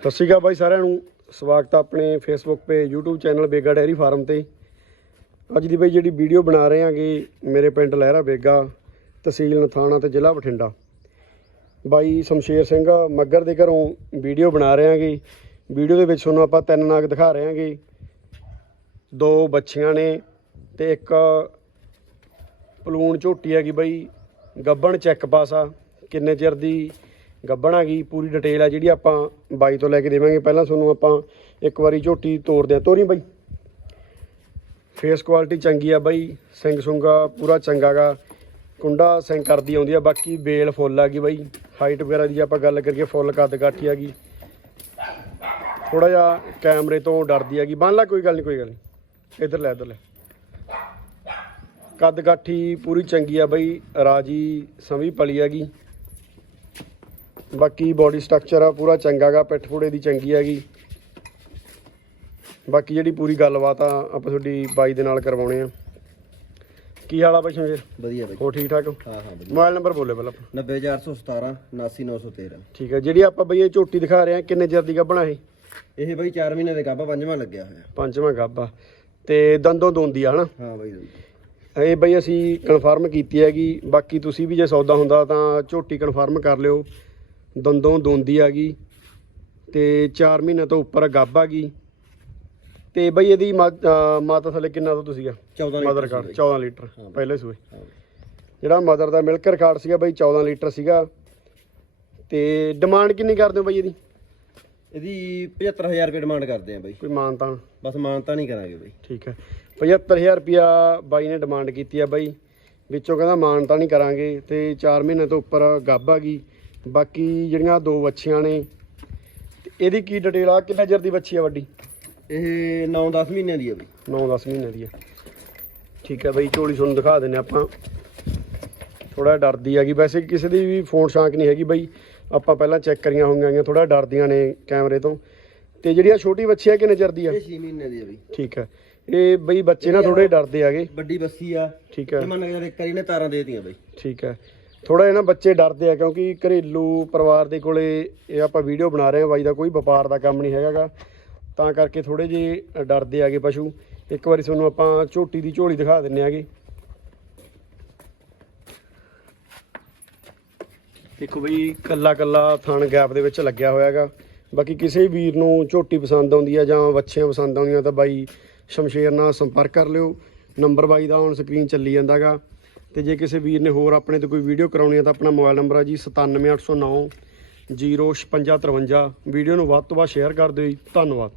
ਸਤਿ ਸ਼੍ਰੀ ਅਕਾਲ ਬਾਈ ਸਾਰਿਆਂ ਨੂੰ। ਸਵਾਗਤ ਆ ਆਪਣੇ ਫੇਸਬੁੱਕ ਤੇ, YouTube channel Bega dairy farm ਤੇ। ਅੱਜ ਦੀ ਬਾਈ ਜਿਹੜੀ ਵੀਡੀਓ ਬਣਾ ਰਹੇ ਆਂਗੇ, ਮੇਰੇ ਪਿੰਡ ਲਹਿਰਾ ਬੇਗਾ, ਤਹਿਸੀਲ ਨਥਾਣਾ ਤੇ ਜ਼ਿਲ੍ਹਾ ਬਠਿੰਡਾ। ਬਾਈ ਸ਼ਮਸ਼ੇਰ ਸਿੰਘ ਮੱਗਰ ਦੇ ਘਰੋਂ ਵੀਡੀਓ ਬਣਾ ਰਹੇ ਆਂਗੇ। ਵੀਡੀਓ ਦੇ ਵਿੱਚ ਤੁਹਾਨੂੰ ਆਪਾਂ ਤਿੰਨ ਨਾਗ ਦਿਖਾ ਰਹੇ ਆਂਗੇ। ਦੋ ਬੱਚੀਆਂ ਨੇ ਤੇ ਇੱਕ ਪਲੂਣ ਝੋਟੀ ਹੈਗੀ ਬਾਈ, ਗੱਬਣ ਚੈੱਕ ਪਾਸ ਆ। ਕਿੰਨੇ ਚਿਰ ਦੀ ਗੱਬਣ ਗਈ, ਪੂਰੀ ਡਿਟੇਲ ਆ ਜਿਹੜੀ ਆਪਾਂ ਬਾਈ ਤੋਂ ਲੈ ਕੇ ਦੇਵਾਂਗੇ। ਪਹਿਲਾਂ ਤੁਹਾਨੂੰ ਆਪਾਂ ਇੱਕ ਵਾਰੀ ਝੋਟੀ ਤੋੜਦੇ ਆ ਤੋਰੀ ਬਾਈ। ਫੇਸ ਕੁਆਲਿਟੀ ਚੰਗੀ ਆ ਬਾਈ। ਸਿੰਗ ਸੁੰਗਾ ਪੂਰਾ ਚੰਗਾਗਾ ਕੁੰਡਾ ਸਿੰਗ ਕਰਦੀ ਆਉਂਦੀ ਆ, ਬਾਕੀ ਬੇਲ ਫੁੱਲ ਆ ਗਈ ਬਾਈ। ਹਾਈਟ ਵਗੈਰਾ ਦੀ ਆਪਾਂ ਗੱਲ ਕਰੀਏ, ਫੁੱਲ ਕੱਦ ਕਾਠੀ ਆ ਗਈ। ਥੋੜਾ ਜਿਹਾ ਕੈਮਰੇ ਤੋਂ ਡਰਦੀ ਆ ਗਈ। ਬੰਨ ਲਾ, ਕੋਈ ਗੱਲ ਨਹੀਂ ਕੋਈ ਗੱਲ ਨਹੀਂ ਇੱਧਰ ਲੈ ਇੱਧਰ ਲੈ। ਕੱਦ ਕਾਠੀ ਪੂਰੀ ਚੰਗੀ ਆ ਬਈ। ਰਾਜੀ ਸੰਵੀ ਪਲੀ ਹੈਗੀ ਬਾਕੀ ਬਾਡੀ ਸਟਰਕਚਰ ਆ ਪੂਰਾ ਚੰਗਾਗਾ ਪਿੱਠ ਪੂੜੇ ਦੀ ਚੰਗੀ ਹੈਗੀ। ਬਾਕੀ ਜਿਹੜੀ ਪੂਰੀ ਗੱਲਬਾਤ ਆ ਆਪਾਂ ਤੁਹਾਡੀ ਬਾਈ ਦੇ ਨਾਲ ਕਰਵਾਉਣੇ ਆ। ਕੀ ਹਾਲ ਆ ਬਈ ਸ਼ਮਸ਼ੇਰ ਵਧੀਆ। ਬਾਈ ਹੋ ਠੀਕ ਠਾਕ ਹੋ? ਹਾਂ ਵਧੀਆ। ਮੋਬਾਈਲ ਨੰਬਰ ਬੋਲੇ ਪਹਿਲਾਂ 90417 79913 ਠੀਕ ਹੈ ਜਿਹੜੀ ਆਪਾਂ ਬਈ ਇਹ ਝੋਟੀ ਦਿਖਾ ਰਹੇ ਆ ਕਿੰਨੇ ਚਿਰ ਦੀ ਗੱਭਣਾ ਇਹ? ਇਹ ਬਾਈ 4 ਮਹੀਨੇ ਦੇ ਕਾਬਾ ਪੰਜਵਾਂ ਲੱਗਿਆ ਹੋਇਆ। ਪੰਜਵਾਂ ਗੱਭਾ। ਤੇ ਦੰਦੋਂ ਦੋਂਦੀ ਆ ਹਨਾ? ਹਾਂ ਬਾਈ ਇਹ ਬਈ ਅਸੀਂ ਕਨਫਰਮ ਕੀਤੀ ਹੈਗੀ ਬਾਕੀ ਤੁਸੀਂ ਵੀ ਜੇ ਸੌਦਾ ਹੁੰਦਾ ਤਾਂ ਝੋਟੀ ਕਨਫਰਮ ਕਰ ਲਿਓ। ਦੰਦੋਂ ਦੋਂਦੀ ਹੈਗੀ ਤੇ 4 ਮਹੀਨੇ ਤੋਂ ਉੱਪਰ ਗੱਭ ਹੈਗੀ ਤੇ ਬਈ ਇਹਦੀ ਮਾਤਾ ਥੱਲੇ ਕਿੰਨਾ ਦੁੱਧ ਸੀਗਾ? 14 ਮਦਰ ਕਾਰਡ ਸੀ 14 ਲੀਟਰ। ਪਹਿਲੇ ਸੂਏ। ਜਿਹੜਾ ਮਦਰ ਦਾ ਮਿਲਕ ਰਿਕਾਰਡ ਸੀਗਾ ਬਈ 14 ਲੀਟਰ ਸੀਗਾ। ਤੇ ਡਿਮਾਂਡ ਕਿੰਨੀ ਕਰਦੇ ਹੋ ਬਈ ਇਹਦੀ? ਇਹਦੀ 75000 ਰੁਪਏ ਡਿਮਾਂਡ ਕਰਦੇ ਆ ਬਾਈ। ਕੋਈ ਮਾਨਤਾਨ ਬਸ ਮਾਨਤਾ ਨਹੀਂ ਕਰਾਂਗੇ ਬਾਈ। ਠੀਕ ਹੈ। 75000 ਰੁਪਿਆ ਬਾਈ ਨੇ ਡਿਮਾਂਡ ਕੀਤੀ ਆ ਬਾਈ। ਵਿੱਚੋਂ ਕਹਿੰਦਾ ਮਾਨਤਾ ਨਹੀਂ ਕਰਾਂਗੇ ਤੇ 4 ਮਹੀਨੇ ਤੋਂ ਉੱਪਰ ਗੱਭ ਹੈਗੀ ਬਾਕੀ ਜਿਹੜੀਆਂ ਦੋ ਬੱਚੀਆਂ ਨੇ ਤੇ ਇਹਦੀ ਕੀ ਡਿਟੇਲ ਆ? ਕਿੰਨਾ ਚਿਰ ਦੀ ਬੱਚੀ ਆ ਵੱਡੀ? ਇਹ 9-10 ਮਹੀਨਿਆਂ ਦੀ ਆ ਬਾਈ। 9-10 ਮਹੀਨੇ ਦੀ ਆ। ਠੀਕ ਹੈ ਬਾਈ ਝੋਲੀ ਤੁਹਾਨੂੰ ਦਿਖਾ ਦਿੰਨੇ ਆਪਾਂ। ਥੋੜਾ ਡਰਦੀ ਹੈਗੀ ਵੈਸੇ ਕਿਸੇ ਦੀ ਵੀ ਫੋਨ ਸ਼ਾਂਕ ਨਹੀਂ ਹੈਗੀ ਬਾਈ। ਆਪਾਂ ਪਹਿਲਾਂ ਚੈੱਕ ਕਰੀਆਂ ਹੋਈਆਂ ਥੋੜਾ ਡਰਦੀਆਂ ਨੇ ਕੈਮਰੇ ਤੋਂ। ਤੇ ਜਿਹੜੀ ਆ ਛੋਟੀ ਬੱਚੀ ਆ ਕਿੰਨੇ ਚਿਰ ਦੀ ਆ? ਇਹ 6 ਮਹੀਨੇ ਦੀ ਆ ਬਾਈ। ਠੀਕ ਹੈ ਇਹ ਬਈ ਬੱਚੇ ਨਾ ਥੋੜੇ ਡਰਦੇ ਹੈਗੇ। ਵੱਡੀ ਬੱਸੀ ਆ। ਠੀਕ ਹੈ ਮੰਨ ਕੇ ਇੱਕ ਵਾਰੀ ਨੇ ਤਾਰਾਂ ਦੇਤੀਆਂ ਬਾਈ। ਠੀਕ ਹੈ ਥੋੜਾ ਜਿਹਾ ਨਾ ਬੱਚੇ ਡਰਦੇ ਆ ਕਿਉਂਕਿ ਘਰੇਲੂ ਪਰਿਵਾਰ ਦੇ ਕੋਲੇ ਇਹ ਆਪਾਂ ਵੀਡੀਓ ਬਣਾ ਰਹੇ ਹਾਂ ਬਾਈ ਦਾ ਕੋਈ ਵਪਾਰ ਦਾ ਕੰਮ ਨਹੀਂ ਹੈਗਾਗਾ। ਤਾਂ ਕਰਕੇ ਥੋੜੇ ਜਿਹੇ ਡਰਦੇ ਆਗੇ ਪਸ਼ੂ। ਇੱਕ ਵਾਰੀ ਤੁਹਾਨੂੰ ਆਪਾਂ ਝੋਟੀ ਦੀ ਝੋਲੀ ਦਿਖਾ ਦਿੰਨੇ ਆਗੇ। ਦੇਖੋ ਬਈ, ਕੱਲਾ ਕੱਲਾ ਥਣ ਗੈਪ ਦੇ ਵਿੱਚ ਲੱਗਿਆ ਹੋਇਆ ਹੈਗਾ ਬਾਕੀ ਕਿਸੇ ਵੀਰ ਨੂੰ ਝੋਟੀ ਪਸੰਦ ਆਉਂਦੀ ਆ ਜਾਂ ਵੱਛੀਆਂ ਪਸੰਦ ਆਉਂਦੀਆਂ ਤਾਂ ਬਾਈ ਸ਼ਮਸ਼ੇਰ ਨਾਲ ਸੰਪਰਕ ਕਰ ਲਿਓ। ਨੰਬਰ ਬਾਈ ਦਾ ਔਨ ਸਕਰੀਨ ਚੱਲੀ ਜਾਂਦਾਗਾ। ਤੇ ਜੇ ਕਿਸੇ ਵੀਰ ਨੇ ਹੋਰ ਆਪਣੇ ਤੋਂ ਕੋਈ ਵੀਡੀਓ ਕਰਾਉਣੀ ਹੈ ਤਾਂ ਆਪਣਾ ਮੋਬਾਈਲ ਨੰਬਰ ਆ ਜੀ 97809 05653 ਵੀਡੀਓ ਨੂੰ ਵੱਧ ਤੋਂ ਵੱਧ ਸ਼ੇਅਰ ਕਰ ਦਿਓ ਜੀ। ਧੰਨਵਾਦ।